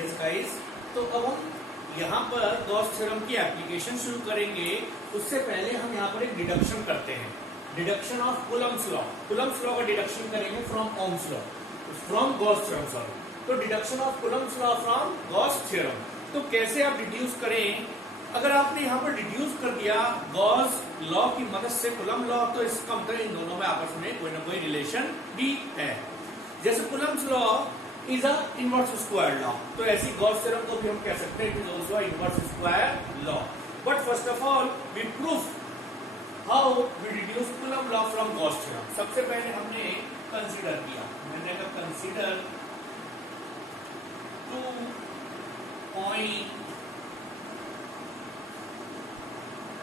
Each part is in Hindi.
यस गाइस, तो अब हम यहाँ पर गॉस थ्योरम की एप्लीकेशन शुरू करेंगे। उससे पहले हम यहाँ पर एक डिडक्शन करते हैं, deduction of Coulomb's law. Coulomb's law का डिडक्शन करेंगे from Ohm's law, from Gauss theorem sorry. तो deduction of Coulomb's law from Gauss theorem, तो कैसे आप डिड्यूस करें? अगर आपने यहाँ पर डिड्यूस कर दिया गॉस लॉ की मदद से कूलम लॉ, तो इसका मतलब इन दोनों में आपस में कोई ना कोई रिलेशन भी है। जैसे Coulomb's law is a inverse square law, तो ऐसी गॉस थ्योरम को भी हम कह सकते हैं it is also inverse square law. But first of all we proof how we deduce Coulomb law from Gauss theorem. सबसे पहले हमने कंसीडर किया, मैंने कहा कंसीडर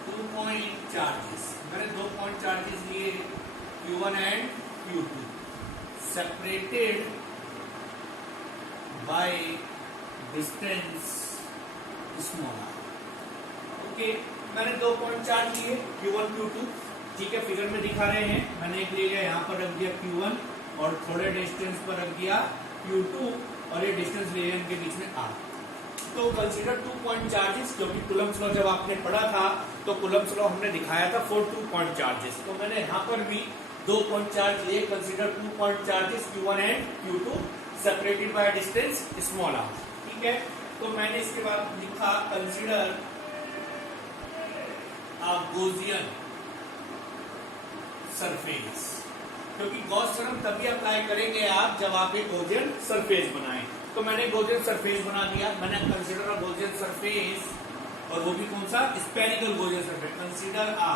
2 पॉइंट चार्जेस। मैंने 2 पॉइंट चार्जेस लिए Q1 and Q2 separated by distance small r। Okay, मैंने 2 पॉइंट चार्ज लिए Q1 Q2, ठीक है, फिगर में दिखा रहे हैं। मैंने एक ले लिया यहाँ पर रख दिया Q1 और थोड़े डिस्टेंस पर रख दिया Q2 और ये डिस्टेंस ले लिया इनके बीच में r। तो कंसीडर 2 पॉइंट चार्जेस, क्योंकि कूलम्स लॉ जब आपने पढ़ा था तो कूलम्स लॉ हमने दिखाया था फॉर 2 पॉइंट चार्जेस। तो मैंने यहाँ पर भी 2 पॉइंट चार्ज लिए, consider 2 point charges Q1 and Q2 separated by distance small r, ठीक है। तो मैंने इसके बाद लिखा कंसीडर अ गॉसियन सरफेस, क्योंकि गॉस थ्योरम तभी अप्लाई करेंगे आप जब आप एक गॉसियन सरफेस बनाएं। तो मैंने गॉसियन सरफेस बना दिया, मैंने कंसीडर अ गॉसियन सरफेस, और वो भी कौन सा? Spherical Gaussian surface. Consider a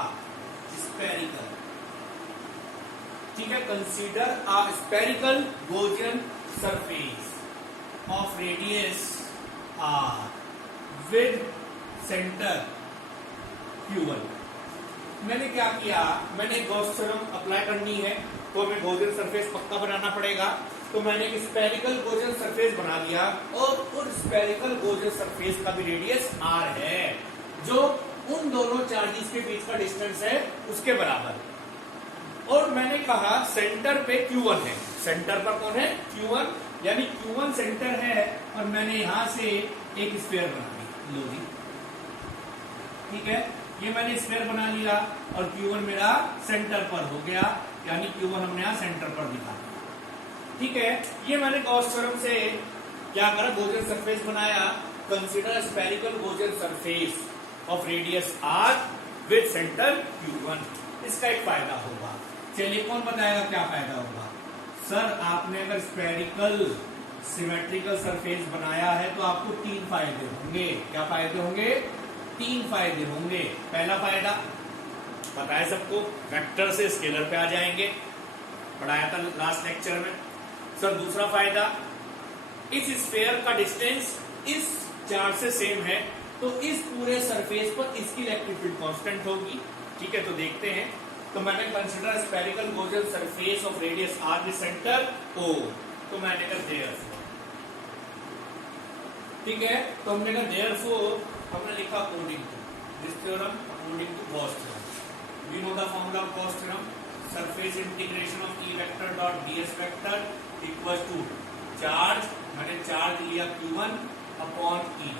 spherical, ठीक है, consider a spherical Gaussian surface of radius r with centre Q1। मैंने क्या किया, मैंने गॉस थ्योरम अप्लाई करनी है तो हमें गॉसियन सरफेस पक्का बनाना पड़ेगा। तो मैंने एक स्फेरिकल गॉसियन सरफेस बना लिया और उस स्फेरिकल गॉसियन सरफेस का भी रेडियस r है, जो उन दोनों चार्जेस के बीच का डिस्टेंस है उसके बराबर। और मैंने कहा सेंटर पे Q1 है, सेंटर पर कौन है? Q1, यानी Q1 सेंटर है और मैंने यहां से एक स्फीयर बना ली, लो जी, ठीक है, ये मैंने स्फीयर बना लिया और Q1 मेरा सेंटर पर हो गया, यानी Q1 हमने यहां सेंटर पर दिखा दिया, ठीक है। ये मैंने गॉस थ्योरम से क्या करा, गॉसियन सरफेस बनाया। Consider spherical Gaussian surface of radius r with centre Q1। इसका एक फायदा होगा, चलिए कौन बताएगा क्या फायदा होगा? सर, आपने अगर स्फेरिकल सिमेट्रिकल सरफेस बनाया है तो आपको 3 फायदे होंगे। क्या फायदे होंगे? 3 फायदे होंगे। पहला फायदा पता है सबको, वेक्टर से स्केलर पे आ जाएंगे, पढ़ाया था लास्ट लेक्चर में। सर, दूसरा फायदा, इस स्फीयर का डिस्टेंस इस चार्ज से सेम है तो इस पूरे सरफेस पर इसकी इलेक्ट्रिक फील्ड कांस्टेंट होगी, ठीक है। तो देखते हैं, तो मैंने consider spherical Gaussian surface of radius r with centre O, तो मैंने कहा देयरफॉर, ठीक है। तो हमने कहा देयरफॉर, हमने लिखा according to this theorem, according to Gauss theorem. We know the formula of Gauss theorem, surface integration of E vector dot ds vector equal to charge, मैंने चार्ज लिया Q1 अपॉन E,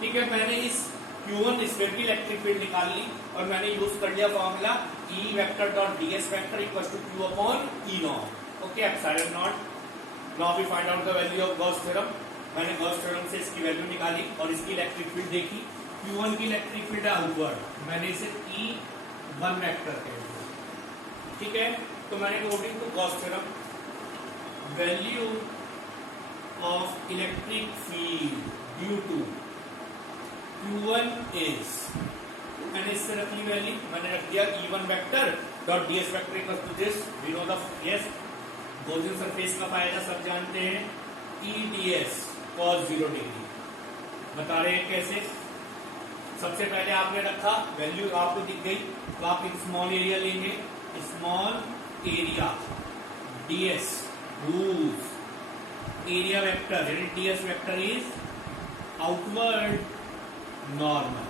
ठीक है। मैंने इस Q1 स्फीयर की इलेक्ट्रिक फील्ड निकाल ली और मैंने यूज कर लिया formula E vector dot ds vector equal to Q upon E not, okay, epsilon not. Now we find out the value of Gauss theorem. मैंने गॉस थ्योरम से इसकी वैल्यू निकाली और इसकी इलेक्ट्रिक फील्ड देखी। Q1 की इलेक्ट्रिक फील्ड आउटवर्ड, मैंने इसे E1 वेक्टर कह दिया, ठीक है। तो मैंने according to Gauss theorem value of electric field due to Q1 is, मैंने इससे रख ली वैल्यू, मैंने रख दिया E1 vector dot ds vector equal to this, we know the, yes, Gaussian surface का फायदा सब जानते हैं, E ds cos 0 डिग्री। बता रहे हैं कैसे? सबसे पहले आपने रखा वैल्यू, आपको दिख गई, तो आप एक स्मॉल एरिया लेंगे, small area ds whose area vector यानी ds vector is outward normal.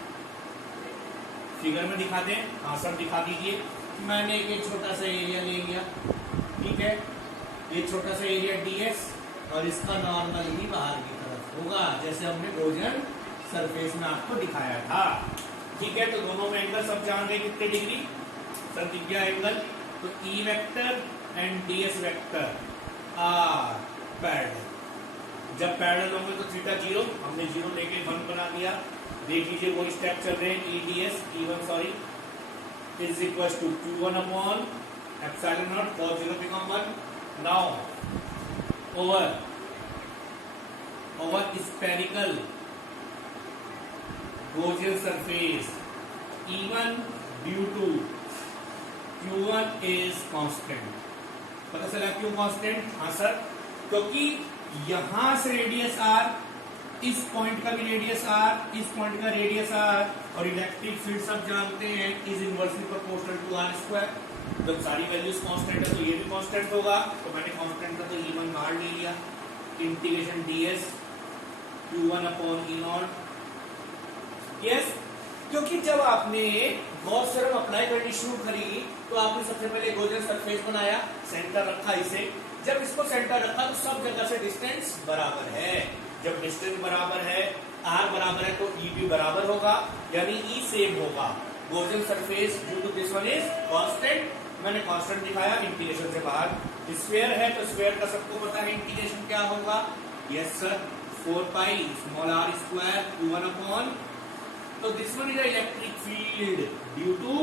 Figure में दिखा दें, हाँ सर दिखा दीजिए। मैंने एक छोटा सा एरिया ले लिया, ठीक है, ये छोटा सा एरिया ds और इसका नॉर्मल ही बाहर की तरफ होगा, जैसे हमने गॉसियन सरफेस में आपको दिखाया था। ठीक है, तो दोनों में एंगल सब जान गए कितने डिग्री, सर दिख गया एंगल। तो E vector and DS vector are parallel. जब पैरेलल होंगे तो थीटा 0, हमने 0 लेके 1 बना दिया। देख लीजिए वो स्टेप चल रहे हैं, E D S E1 sorry is equal to Q1 upon epsilon not cos 0 become 1। Now over spherical Gaussian surface E1 due to Q1 is constant। पता चला क्यों कांस्टेंट? हाँ सर, क्योंकि यहां से रेडियस r, इस पॉइंट का भी रेडियस r, इस पॉइंट का रेडियस r, और इलेक्ट्रिक फील्ड सब जानते हैं is inversely proportional to r square. जब सारी वैल्यूज कांस्टेंट है तो ये भी कांस्टेंट होगा, तो मैंने कांस्टेंट का तो E1 बाहर ले लिया। Integration ds Q1 upon E0। Yes, क्योंकि जब आपने गॉस थ्योरम अप्लाई करनी शुरू करी तो आपने सबसे पहले गॉसियन सरफेस बनाया, सेंटर रखा इसे। जब इसको सेंटर रखा तो सब जगह से डिस्टेंस बराबर है। जब डिस्टेंस बराबर है, r बराबर है, तो E भी बराबर होगा, यानी E सेम होगा। Gaussian surface due to this one is constant. मैंने कांस्टेंट दिखाया इंटीग्रेशन से बाहर। स्फीयर है तो स्फीयर का सबको पता है इंटीग्रेशन क्या होगा। Yes sir, 4 pi small r square Q1 upon. तो this one is electric field due to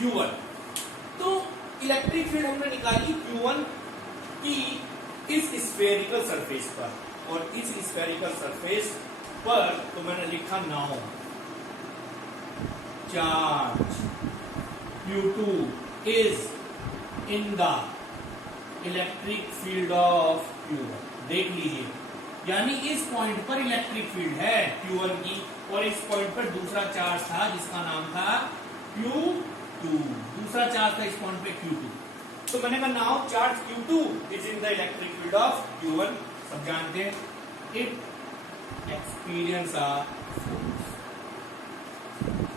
Q1। तो इलेक्ट्रिक फील्ड हमने निकाली Q1 की इस स्फेरिकल सरफेस पर, और इस स्फेरिकल सरफेस पर तो मैंने लिखा now charge Q2 is in the electric field of Q1। देख लीजिए, यानी इस पॉइंट पर इलेक्ट्रिक फील्ड है Q1 की, और इस पॉइंट पर दूसरा चार्ज था जिसका नाम था Q2। दूसरा चार्ज था इस पॉइंट पे Q2। तो मैंने कहा now charge Q2 is in the electric field of Q1। सब जानते हैं, it experience a force.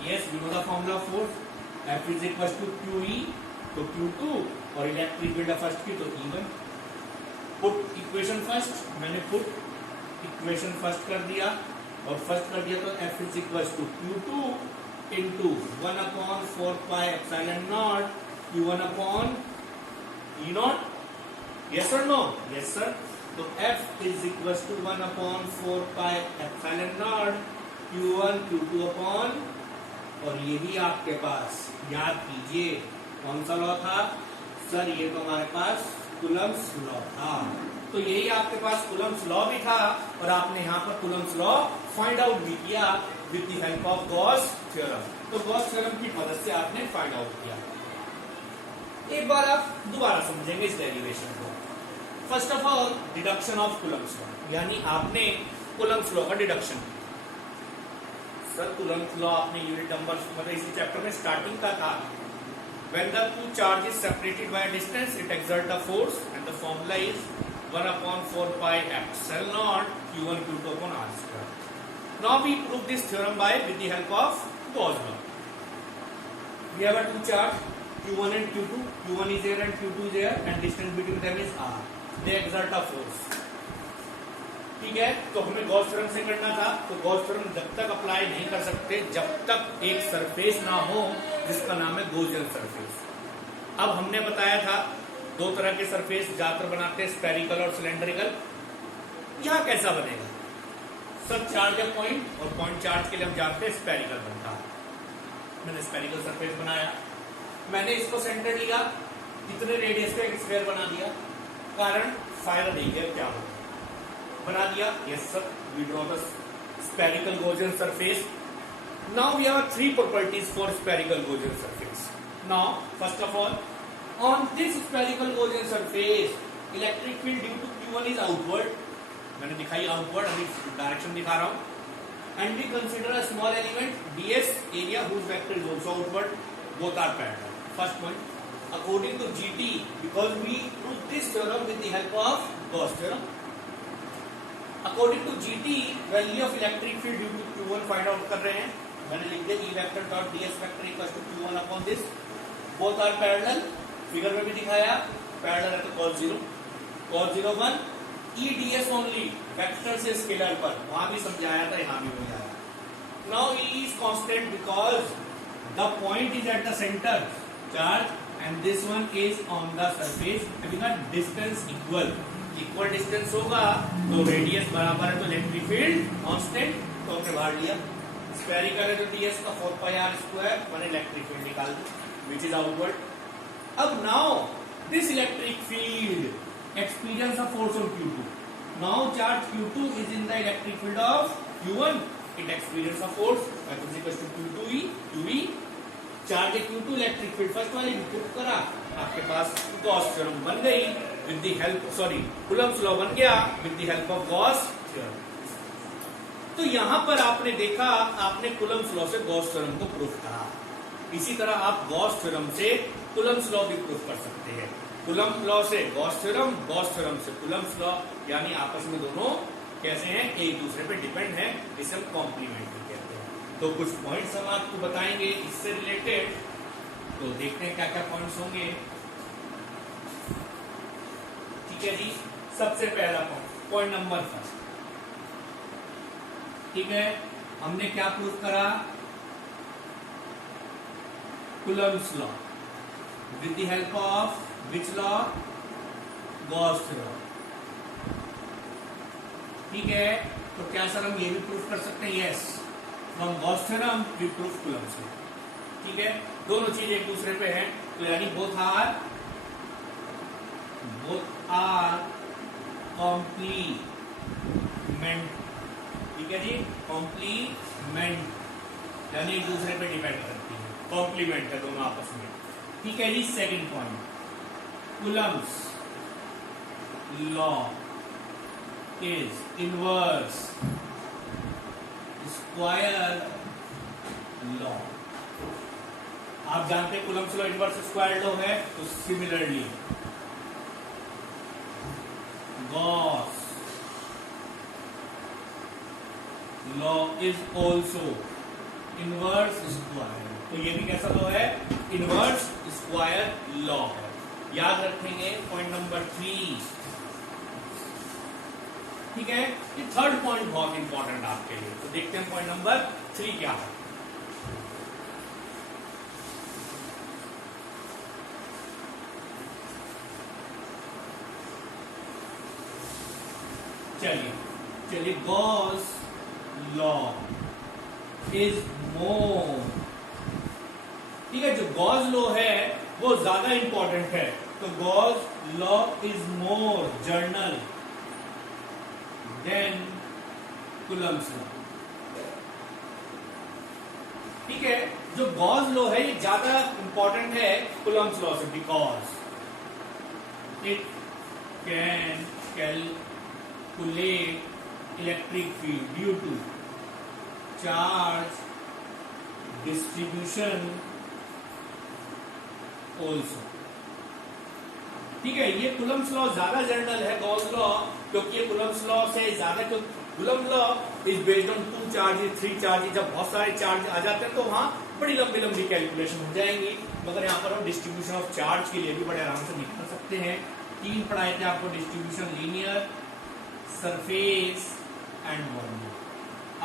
Yes, you know the formula of force, F is equal to QE, तो Q2, और इलेक्ट्रिक फील्ड फर्स्ट की तो E1। पुट इक्वेशन फर्स्ट, मैंने पुट इक्वेशन फर्स्ट कर दिया, और फर्स्ट कर दिया तो F is equal to Q2 into 1 upon 4 pi epsilon not Q1 upon E0। Yes और नो? Yes sir. तो F is equal to 1 upon 4 pi epsilon not Q1 Q2 upon, और यही आपके पास याद कीजिए कौन सा लॉ था सर? ये तो हमारे पास कूलम्ब्स लॉ था। तो यही आपके पास कूलम्ब्स लॉ भी था, और आपने यहाँ पर कूलम्ब्स लॉ फाइंड आउट भी किया with the help of Gauss theorem. तो गॉस थ्योरम की मदद से आपने फाइंड आउट किया। एक बार आप दोबारा समझेंगे इस डेरिवेशन को। First of all deduction of Coulomb's law, यानी आपने कूलम्ब्स लॉ का डिडक्शन किया। सर कूलम्ब्स लॉ आपने यूनिट नंबर मतलब इसी चैप्टर में स्टार्टिंग का था। When the two charges separated by a distance, it exert a force, and the formula is 1 upon 4 pi epsilon naught Q1 Q2 upon R square. Now we prove this theorem with the help of Gauss law. We have a two charge Q1 and Q2. Q1 is here and Q2 is here, and distance between them is R. They exert a force. ठीक है, तो हमें गॉस थ्योरम से करना था। तो गॉस थ्योरम जब तक अप्लाई नहीं कर सकते जब तक एक सरफेस ना हो जिसका नाम है गॉसियन सरफेस। अब हमने बताया था दो तरह के सरफेस ज्यादातर बनाते हैं, स्फेरिकल और सिलेंड्रिकल। यहाँ कैसा बनेगा सर? चार्ज है पॉइंट, और पॉइंट चार्ज के लिए हम जानते हैं स्फेरिकल बनता है। मैंने स्फेरिकल सरफेस बनाया, मैंने इसको सेंटर लिया, इतने रेडियस का एक स्फीयर बना दिया। कारण फायदा देखिए क्या होगा, बना दिया। Yes sir, we draw the spherical Gaussian surface. Now we have three properties for spherical Gaussian surface. Now first of all, on this spherical Gaussian surface electric field due to Q1 is outward. मैंने दिखाई outward, अभी डायरेक्शन दिखा रहा हूं। And we consider a small element ds area whose vector is also outward. Both are parallel. First one, according to GT, because we proved this theorem with the help of Gauss theorem. According to GT, value of electric field due to Q1 find out कर रहे हैं। मैंने लिख दिया E vector dot ds vector equals to Q1 upon this. Both are parallel. Figure में भी दिखाया, पैरेलल है तो cos 0, cos 0 1 EDS only, vector से स्केलर पर, वहां भी समझाया था, यहां भी समझाया। Now E is constant because the point is at the center charge and this one is on the surface, because distance equal distance होगा तो रेडियस बराबर है, तो इलेक्ट्रिक फील्ड कांस्टेंट, तो हमने बाहर लिया। स्फेरिकल है तो ds का 4πr² मैंने इलेक्ट्रिक फील्ड निकाल दी विच इज आउटवर्ड। अब now this electric field experience a force on Q2, now charge Q2 is in the electric field of Q1, it experience a force Q2E QE, charge Q2 electric field first वाली पुट करा, आपके पास गॉस थ्योरम बन गई with the help, sorry Coulomb's law बन गया with the help of Gauss theorem. तो यहां पर आपने देखा, आपने कूलम्ब्स लॉ से गॉस थ्योरम को प्रूफ करा, इसी तरह आप गॉस थ्योरम से कूलम्ब्स लॉ भी प्रूफ कर सकते हैं। कूलम्ब लॉ से गॉस थ्योरम से कूलम्ब्स लॉ, यानी आपस में दोनों कैसे हैं, एक दूसरे पे डिपेंड है, इसे हम कॉम्प्लीमेंट्री कहते हैं। तो कुछ पॉइंट्स हम आपको बताएंगे इससे रिलेटेड, तो देखते हैं क्या क्या पॉइंट्स होंगे। ठीक है जी, सबसे पहला पॉइंट नंबर फर्स्ट, ठीक है, हमने क्या प्रूफ करा, Coulomb's law with the help of which law, Gauss theorem. ठीक है, तो क्या सर हम ये भी प्रूफ कर सकते हैं, yes, from Gauss theorem we proof Coulomb's law. ठीक है, दोनों चीज एक दूसरे पे हैं, तो यानी बोथ आर कॉम्प्लीमेंट। ठीक है जी, कॉम्प्लीमेंट यानी एक दूसरे पे डिपेंड करती है, कॉम्प्लीमेंट है दोनों आपस में। ठीक है जी, second point, Coulomb's law is inverse square law. आप जानते हैं Coulomb's law inverse square law है, तो similarly Gauss law is also inverse square, तो ये भी कैसा लॉ है, इनवर्स स्क्वायर लॉ है। याद रखेंगे पॉइंट नंबर 3। ठीक है, ये थर्ड पॉइंट बहुत इंपॉर्टेंट आपके लिए, तो देखते हैं पॉइंट नंबर 3 क्या है। चलिए गॉस लॉ इज मोर, ठीक है, जो गॉस लॉ है वो ज्यादा इंपॉर्टेंट है, तो Gauss law is more general than Coulomb's law. ठीक है, जो गॉस लॉ है ये ज्यादा इंपॉर्टेंट है कूलम्ब्स लॉ से, because it can calculate electric field due to charge distribution also. ठीक है, ये कूलम्ब्स लॉ ज्यादा जनरल है गॉस लॉ, क्योंकि ये कूलम्ब्स लॉ से ज्यादा, क्योंकि Coulomb law is based on 2 charges 3 charges, जब बहुत सारे चार्ज आ जाते हैं तो वहां बड़ी लंबी लंबी कैलकुलेशन हो जाएंगी, मगर यहाँ पर हम डिस्ट्रीब्यूशन ऑफ चार्ज के लिए भी बड़े आराम से निकाल सकते हैं। 3 पढ़ाए थे आपको, distribution, linear, surface and volume.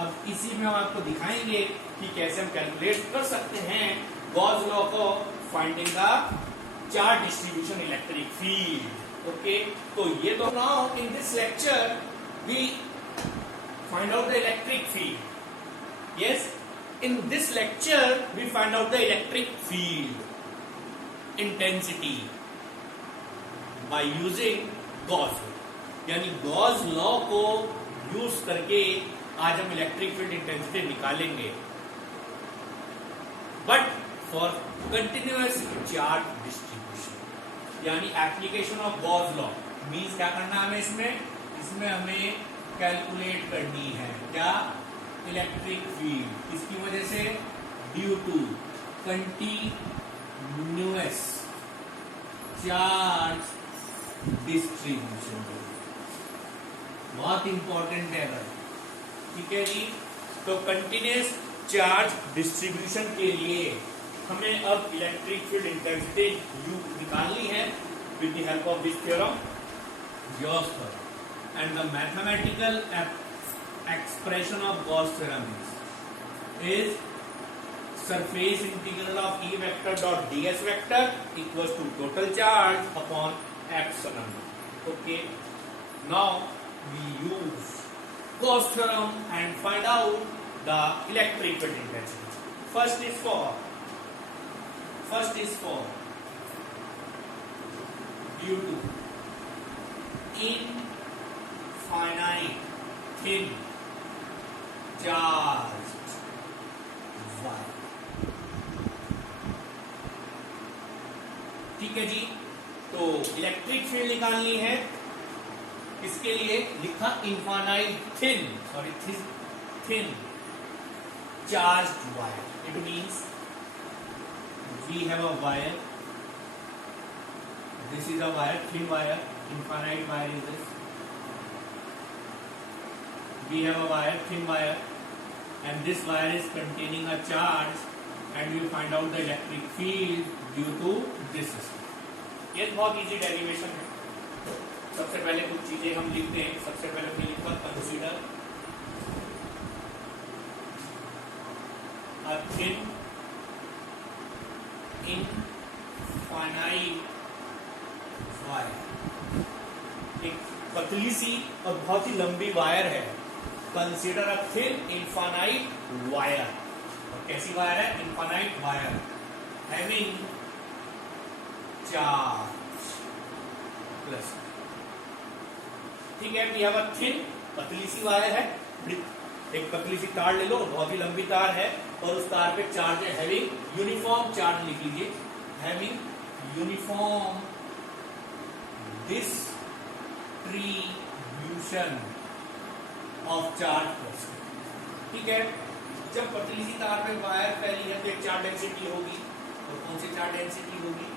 अब इसी में हम आपको दिखाएंगे कि कैसे हम कैलकुलेट कर सकते हैं गॉस लॉ को, finding the charge distribution electric field. Okay, तो ये तो now in this lecture we find out the electric field. Yes, in this lecture we find out the electric field intensity by using Gauss law, यानी गॉस लॉ को यूज करके आज हम इलेक्ट्रिक फील्ड इंटेंसिटी निकालेंगे, but for continuous charge distribution, यानी application of Gauss law means क्या करना हमें इसमें हमें कैलकुलेट करनी है क्या, इलेक्ट्रिक फील्ड, इसकी वजह से due to continuous charge distribution. बहुत इंपॉर्टेंट है अगर, ठीक है जी, तो कंटिन्यूअस चार्ज डिस्ट्रीब्यूशन के लिए हमें अब इलेक्ट्रिक फील्ड इंटेंसिटी U निकालनी है with the help of this theorem, Gauss theorem, and the mathematical expression of Gauss theorem is surface integral of E vector dot ds vector equals to total charge upon epsilon. Okay, now we use Gauss theorem and find out the electric field intensity. First is for due to infinite thin charged wire. ठीक है जी, तो इलेक्ट्रिक फील्ड निकालनी है, इसके लिए लिखा infinite thin charged wire. It means we have a wire, this is a wire, thin wire, infinite wire is this. We have a wire, thin wire, and this wire is containing a charge, and we will find out the electric field due to this system. ये बहुत इजी डेरिवेशन है. सबसे पहले कुछ चीजें हम लिखते हैं. सबसे पहले मैं लिखूंगा consider a thin infinite wire. एक पतली सी और बहुत ही लंबी वायर है. Consider a thin infinite wire. और कैसी वायर है? Infinite wire having charge plus. ठीक है, वी हैव अ थिन, पतली सी वायर है. एक पतली सी तार ले लो, बहुत ही लंबी तार है, और उस तार पे चार्ज है हैविंग यूनिफॉर्म चार्ज. लिख लीजिए having uniform distribution of charge plus. ठीक है, जब पतली सी तार पे वायर फैली है तो एक चार्ज डेंसिटी होगी. और कौन सी चार्ज डेंसिटी होगी?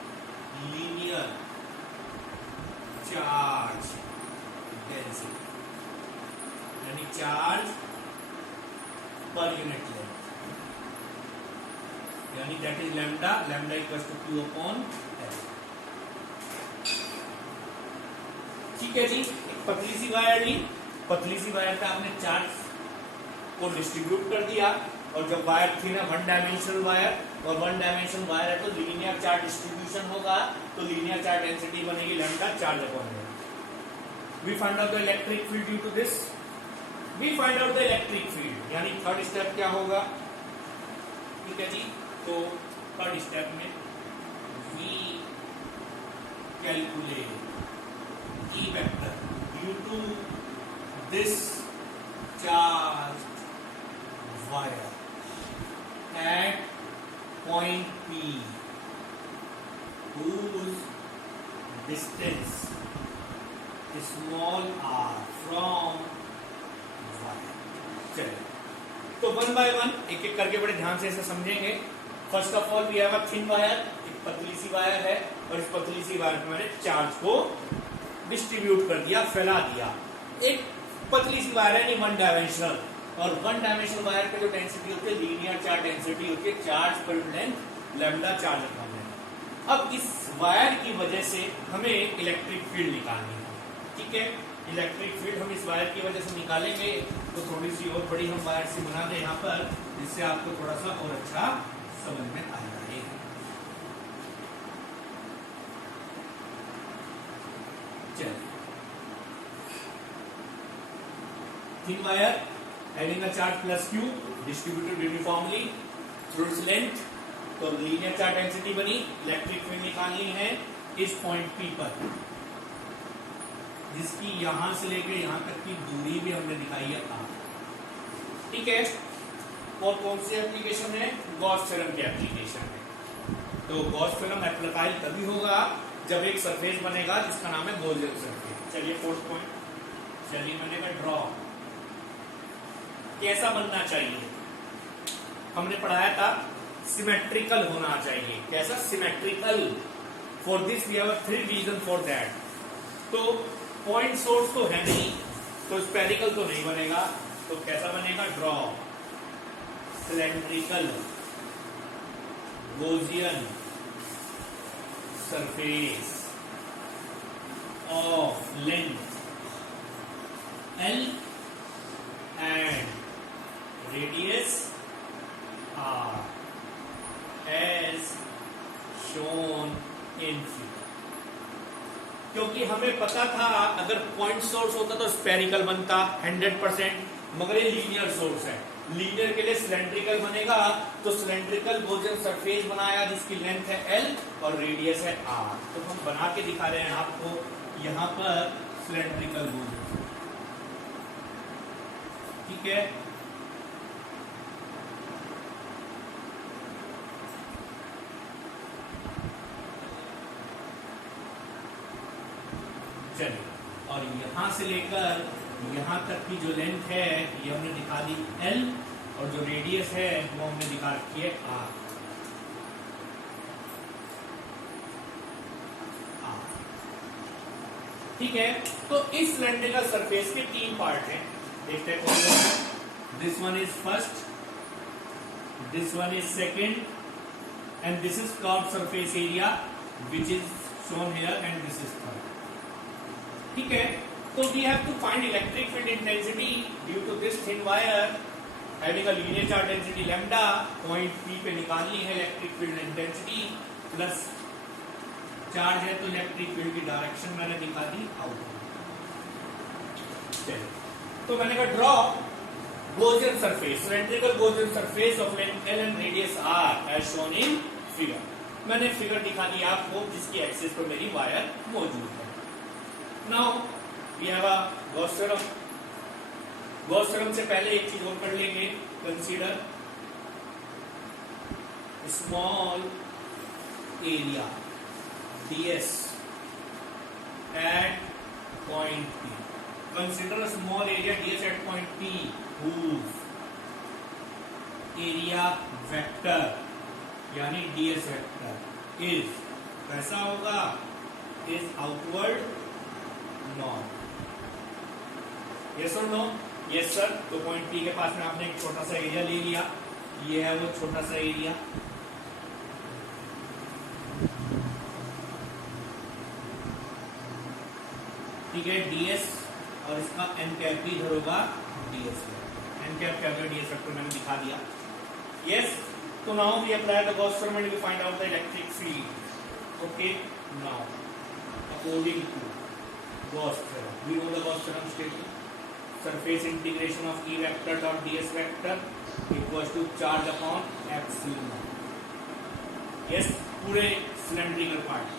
लीनियर चार्ज डेंसिटी, यानी चार्ज पर यूनिट लेंथ, यानी that is lambda. Lambda equals to Q upon L. ठीक है जी, एक पतली सी वायर ली, पतली सी वायर पे आपने चार्ज को डिस्ट्रीब्यूट कर दिया. और जब वायर थी ना, वन डायमेंशनल वायर, और वन डायमेंशनल वायर है तो लीनियर चार्ज डिस्ट्रीब्यूशन होगा, तो लीनियर चार्ज डेंसिटी बनेगी lambda charge upon L. We find out the electric field due to this. We find out the electric field, यानी थर्ड स्टेप क्या होगा? ठीक है जी, तो थर्ड स्टेप में we calculate E vector due to this charged wire at point P whose distance small r from wire. चलिए, तो वन बाय वन एक एक करके बड़े ध्यान से इसे समझेंगे. First of all we have a thin wire, एक पतली सी वायर है, और इस पतली सी वायर पे मैंने चार्ज को डिस्ट्रीब्यूट कर दिया, फैला दिया. एक पतली सी वायर है, नहीं वन डायमेंशनल, और वन डायमेंशनल वायर पे जो डेंसिटी होती है लीनियर चार्ज डेंसिटी होती है, चार्ज पर length lambda charge upon length. अब इस वायर की वजह से हमें इलेक्ट्रिक फील्ड निकालनी है. ठीक है, इलेक्ट्रिक फील्ड हम इस वायर की वजह से निकालेंगे. तो थोड़ी सी और बड़ी हम वायर से बना दें यहाँ पर, जिससे आपको थोड़ा सा और अच्छा समझ में आ जाए. Thin wire having a charge plus Q distributed uniformly through its length, तो लीनियर चार्ज डेंसिटी बनी. इलेक्ट्रिक फील्ड निकालनी है इस पॉइंट P पर, जिसकी यहां से लेकर यहां तक की दूरी भी हमने दिखाई है R. ठीक है, और कौन सी एप्लीकेशन है? गॉस थ्योरम की एप्लीकेशन है. तो गॉस थ्योरम एप्लीकाइल तभी होगा जब एक सरफेस बनेगा जिसका नाम है गॉसियन सरफेस. चलिए फोर्थ पॉइंट, चलिए मैंने ड्रॉ कैसा बनना चाहिए. हमने पढ़ाया था सिमेट्रिकल होना चाहिए. कैसा? Symmetrical. For this we have 3 reason for that. तो पॉइंट सोर्स तो है नहीं, तो स्पेरिकल तो नहीं बनेगा. तो कैसा बनेगा? Draw cylindrical Gaussian surface of length L and radius R as shown in figure। क्योंकि हमें पता था अगर पॉइंट सोर्स होता तो स्फेरिकल बनता 100%, मगर ये लीनियर सोर्स है, लीनियर के लिए सिलेंड्रिकल बनेगा, तो सिलेंड्रिकल गॉसियन सरफेस बनाया जिसकी लेंथ है L और रेडियस है R। तो हम बना के दिखा रहे हैं आपको यहां पर सिलेंड्रिकल गॉसियन, ठीक है। चलिए, और यहां से लेकर यहां तक की जो लेंथ है ये हमने दिखा दी L, और जो रेडियस है वो हमने दिखा रखी है R। ठीक है, तो इस सिलेंड्रिकल सरफेस के 3 पार्ट हैं, देखते हैं कौन सा। This one is first, this one is second, and this is curved surface area which is shown here, and this is third. ठीक है, तो we have to find electric field intensity due to this thin wire having a linear charge density lambda. Point P पे निकालनी है electric field intensity, plus charge है तो इलेक्ट्रिक फील्ड की डायरेक्शन मैंने दिखा दी आउट। तो मैंने कहा draw Gaussian surface, cylindrical Gaussian surface of length L and radius R as shown in figure. मैंने फिगर दिखा दी आपको जिसकी एक्सिस पर मेरी वायर मौजूद है। Now we have a Gauss theorem। Gauss theorem से पहले एक चीज और कर लेंगे, consider small area ds at point P। Consider a small area ds at point P whose area vector यानी ds vector is कैसा होगा, is outward नॉर्म। यस और नो? Yes sir. तो पॉइंट पी के पास में आपने एक छोटा सा एरिया ले लिया, ये है वो छोटा सा एरिया, ठीक है, ds, और इसका n कैप भी इधर होगा ds। n कैप क्या होगा, ds वेक्टर मैंने दिखा दिया। यस, तो now we apply the Gauss theorem and we find out the electric field. Okay, now according to Gauss theorem, we know the Gauss theorem statement, surface integration of E vector dot ds vector equals to charge upon epsilon। yes, पूरे cylindrical part।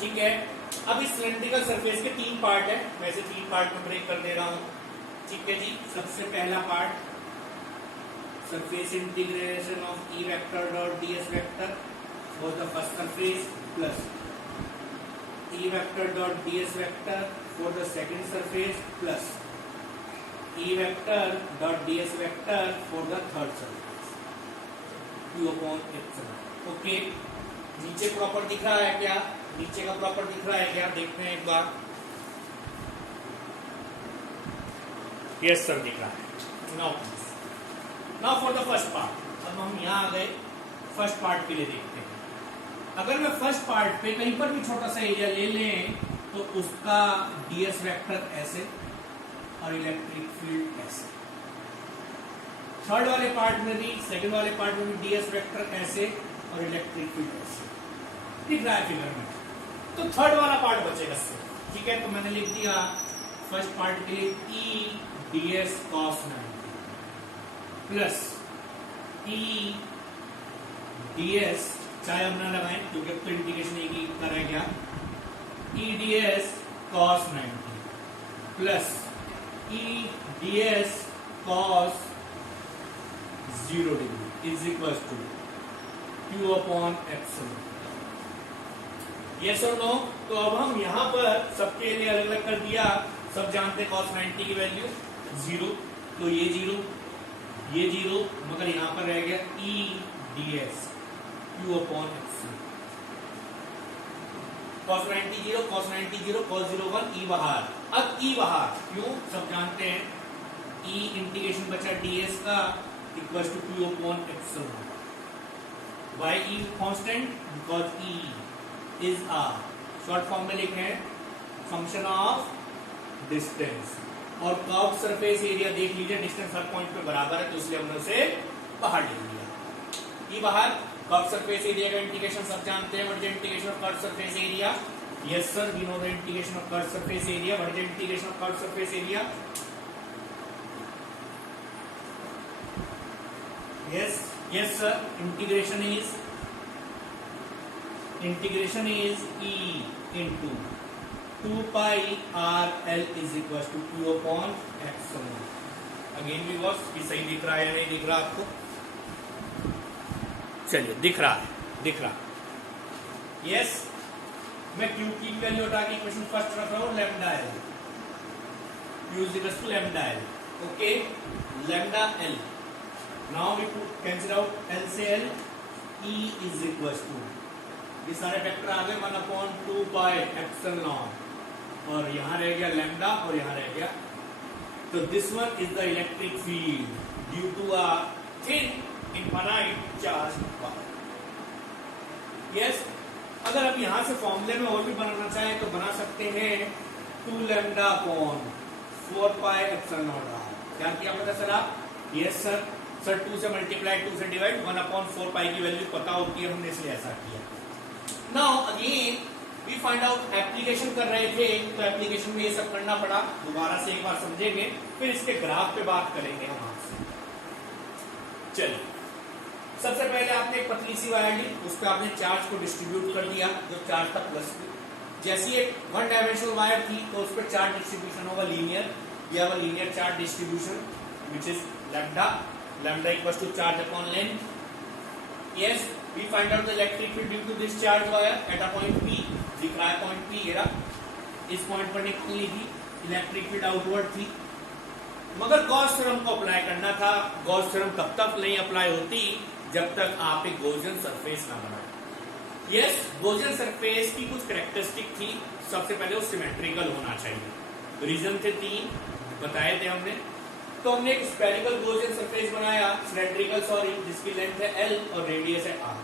ठीक है, अब इस cylindrical surface के 3 पार्ट है, वैसे 3 पार्ट में ब्रेक कर दे रहा हूं। ठीक है जी, सबसे पहला part surface integration of E vector dot ds vector for the first surface plus E vector dot ds vector for the second surface plus E vector dot ds vector for the third surface q upon epsilon। Okay, नीचे प्रॉपर दिख रहा है क्या? नीचे का प्रॉपर दिख रहा है क्या? देखते हैं एक बार। यस सर, दिख रहा है। Now for the first part, अब हम यहाँ आ गए फर्स्ट पार्ट के लिए देखते हैं। अगर मैं फर्स्ट पार्ट पे कहीं पर भी छोटा सा एरिया ले लें तो उसका ds वेक्टर ऐसे और इलेक्ट्रिक फील्ड ऐसे। थर्ड वाले पार्ट में भी, सेकंड वाले पार्ट में भी ds वेक्टर ऐसे और इलेक्ट्रिक फील्ड ऐसे दिख रहा है फिगर में। तो थर्ड वाला पार्ट बचेगा सिर्फ। ठीक है, तो मैंने लिख दिया फर्स्ट पार्ट के लिए E ds cos 90 plus E ds, चाहे हम ना लगाएं क्योंकि अब तो इंटीग्रेशन एक ही कर रह गया, E ds cos 90 plus E ds cos 0 degree is equal to q upon epsilon. Yes और नो? तो अब हम यहाँ पर सबके लिए अलग अलग कर दिया, सब जानते cos 90 की वैल्यू 0, तो ये 0 ये 0, मगर यहाँ पर रह गया E ds q upon epsilon. cos 90 0, cos 90 0, cos 0 1, E बाहर। अब E बाहर क्यों? सब जानते हैं ई इंटीग्रेशन बचा ds का equal to q upon epsilon. Why E constant because E is a short form में लिखे हैं फंक्शन ऑफ डिस्टेंस। और कर्व सरफेस एरिया देख लीजिए, डिस्टेंस हर पॉइंट पे बराबर है तो इसलिए हमने उसे बाहर ले लिया। ई बाहर। कर्व सरफेस एरिया का इंटीग्रेशन सब जानते हैं, what is integration of curve surface area? Yes sir, we know the integration of curve surface area. What is integration of curve surface area? yes sir, integration is e into 2 pi r l is equals to q upon epsilon। Again भी बॉस ये सही दिख रहा है या नहीं दिख रहा आपको? चलिए दिख रहा यस। मैं q की वैल्यू हटा के इक्वेशन फर्स्ट रख रहा हूं lambda l, q is equals to lambda l। Okay, lambda l। Now we cancel out l से l, e is equals to ये सारे वेक्टर आ गए 1/2 पाई एप्सिलॉन और यहां रह गया लैम्डा और यहां रह गया। तो this one is the electric field due to a thin infinite charge particle. Yes, अगर आप यहां से फॉर्मूले में और भी बनाना चाहें तो बना सकते हैं 2 lambda upon 4 pi epsilon r। क्या किया पता चला? यस सर, 2 से मल्टीप्लाई 2 से डिवाइड 1/4 पाई की वैल्यू पता होती है, हमने इसलिए ऐसा किया। Now again we find out application कर रहे थे तो एप्लीकेशन में ये सब करना पड़ा, दोबारा से एक बार समझेंगे फिर इसके ग्राफ पे बात करेंगे हम आपसे। चलिए, सबसे पहले आपने एक पतली सी वायर ली, उस पर आपने चार्ज को डिस्ट्रीब्यूट कर दिया, जो चार्ज था +2। जैसी एक 1 डायमेंशनल वायर थी तो उस पर चार्ज डिस्ट्रीब्यूशन होगा लीनियर, या linear charge distribution which is lambda equals to charge upon length. Yes, we find out the electric field due to this charge wire at a point P। दिख रहा है पॉइंट P, ये रहा। इस पॉइंट पर निकली थी इलेक्ट्रिक फील्ड आउटवर्ड थी, मगर गॉस थ्योरम को अप्लाई करना था। गॉस थ्योरम तब तक नहीं अप्लाई होती जब तक आप एक गॉसियन सरफेस ना बनाए। यस, गॉसियन सरफेस की कुछ कैरेक्टरिस्टिक थी। सबसे पहले वो सिमेट्रिकल होना चाहिए। रीजन थे 3 बताए थे हमने। तो हमने एक स्फेरिकल गॉसियन सरफेस बनाया, सिलेंड्रिकल सॉरी, जिसकी लेंथ है l और रेडियस है r।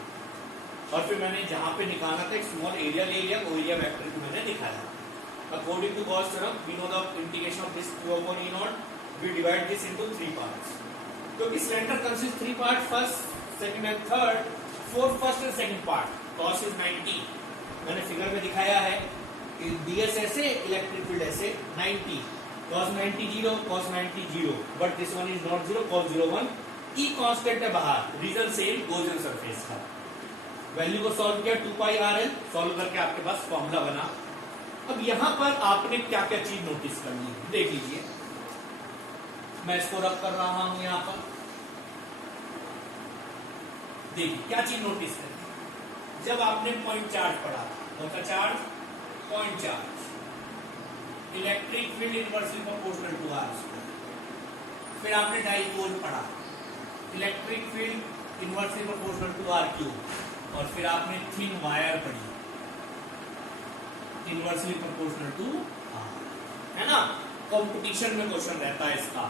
और फिर मैंने जहां पे निकाला था एक स्मॉल एरिया ले लिया, वो एरिया वेक्टर को मैंने दिखाया। According to Gauss theorem we know the integration of this q upon e0, we divide this into 3 parts. क्योंकि cylinder consist 3 part, first, second and third. Fourth first and second part, cos is 90, मैंने फिगर में दिखाया है। ds ऐसे, इलेक्ट्रिक फील्ड ऐसे 90, cos 90 0, cos 90 0, but this one is not 0, cos 0 1। E constant है बाहर, रीजन सेम गॉसियन सरफेस का। वैल्यू को सॉल्व किया 2 पाई r l, सॉल्व करके आपके पास फॉर्मूला बना। अब यहां पर आपने क्या क्या चीज नोटिस करनी है देख लीजिए। मैं इसको रब कर रहा हूं यहां पर, देखिए क्या चीज नोटिस करनी। जब आपने पॉइंट चार्ज पढ़ा, कौन सा charge? Point charge. Electric field inversely proportional to r square. फिर आपने डाइपोल पढ़ा, electric field inversely proportional to r cube. और फिर आपने थिन वायर पढ़ी, इनवर्सली प्रोपोर्शनल टू r, है ना? कंपटीशन में क्वेश्चन रहता है इसका।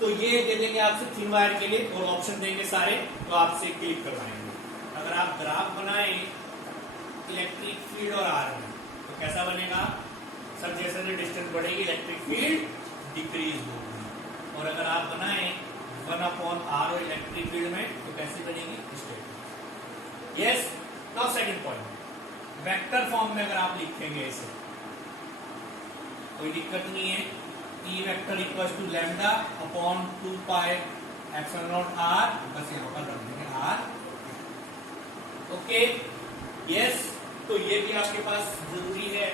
तो ये दे देंगे आपसे थिन वायर के लिए और ऑप्शन देंगे सारे, तो आपसे क्लिक करवाएंगे। अगर आप ग्राफ बनाए इलेक्ट्रिक फील्ड और r में तो कैसा बनेगा? सब जैसे जैसे डिस्टेंस बढ़ेगी इलेक्ट्रिक फील्ड डिक्रीज होगी। और अगर आप बनाए 1/r और इलेक्ट्रिक फील्ड में तो कैसी बनेगी? State. Yes, now second point, vector form में अगर आप लिखेंगे इसे कोई दिक्कत नहीं है। E vector equals to lambda upon 2 pi epsilon naught r, बस यहाँ पर रख देंगे r। ओके, यस, तो ये भी आपके पास जरूरी है।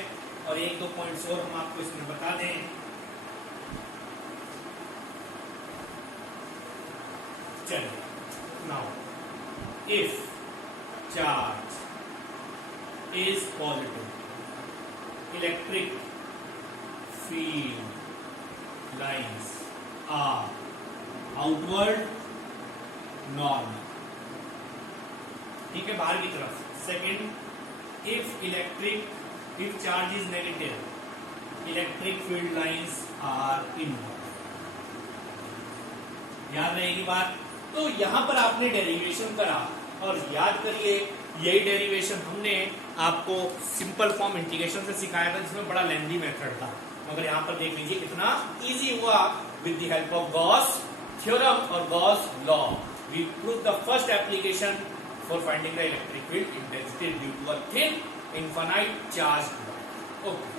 और 1-2 पॉइंट्स और हम आपको इसमें बता दें। चलिए, now if charge is positive, electric field lines are outward normal, ठीक है, बाहर की तरफ। Second, if charge is negative, electric field lines are inward। याद रहेगी बात। तो यहां पर आपने डेरिवेशन करा और याद करिए यही डेरिवेशन हमने आपको सिंपल फॉर्म इंटीग्रेशन से सिखाया था जिसमें बड़ा लेंथी मेथड था, मगर यहां पर देख लीजिए कितना इजी हुआ with the help of Gauss theorem और Gauss law we prove the first application for finding the electric field intensity due to a thin infinite charge. Okay